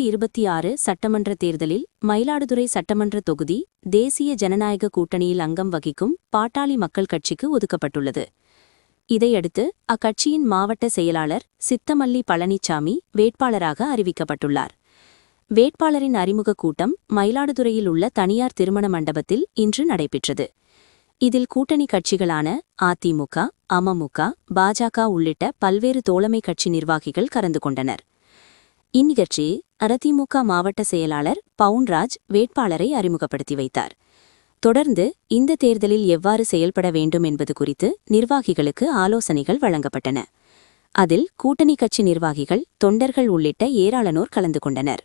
2026 சட்டமன்ற தேர்தலில் மயிலாடுதுறை சட்டமன்ற தொகுதி தேசிய ஜனநாயக கூட்டணியில் அங்கம் வகிக்கும் பாட்டாளி மக்கள் கட்சிக்கு ஒதுக்கப்பட்டுள்ளது. இதையடுத்து அக்கட்சியின் மாவட்ட செயலாளர் சித்தமல்லி பழனிசாமி வேட்பாளராக அறிவிக்கப்பட்டுள்ளார். வேட்பாளரின் அறிமுகக் கூட்டம் மயிலாடுதுறையில் உள்ள தனியார் திருமண மண்டபத்தில் இன்று நடைபெற்றது. இதில் கூட்டணி கட்சிகளான அதிமுக, அமமுக, பாஜக உள்ளிட்ட பல்வேறு தோழமை கட்சி நிர்வாகிகள் கலந்து கொண்டனர். இந்நிகழ்ச்சியில் அதிமுக மாவட்ட செயலாளர் பவுன்ராஜ் வேட்பாளரை அறிமுகப்படுத்தி வைத்தார். தொடர்ந்து இந்த தேர்தலில் எவ்வாறு செயல்பட வேண்டும் என்பது குறித்து நிர்வாகிகளுக்கு ஆலோசனைகள் வழங்கப்பட்டன. அதில் கூட்டணி கட்சி நிர்வாகிகள், தொண்டர்கள் உள்ளிட்ட ஏராளனோர் கலந்து கொண்டனர்.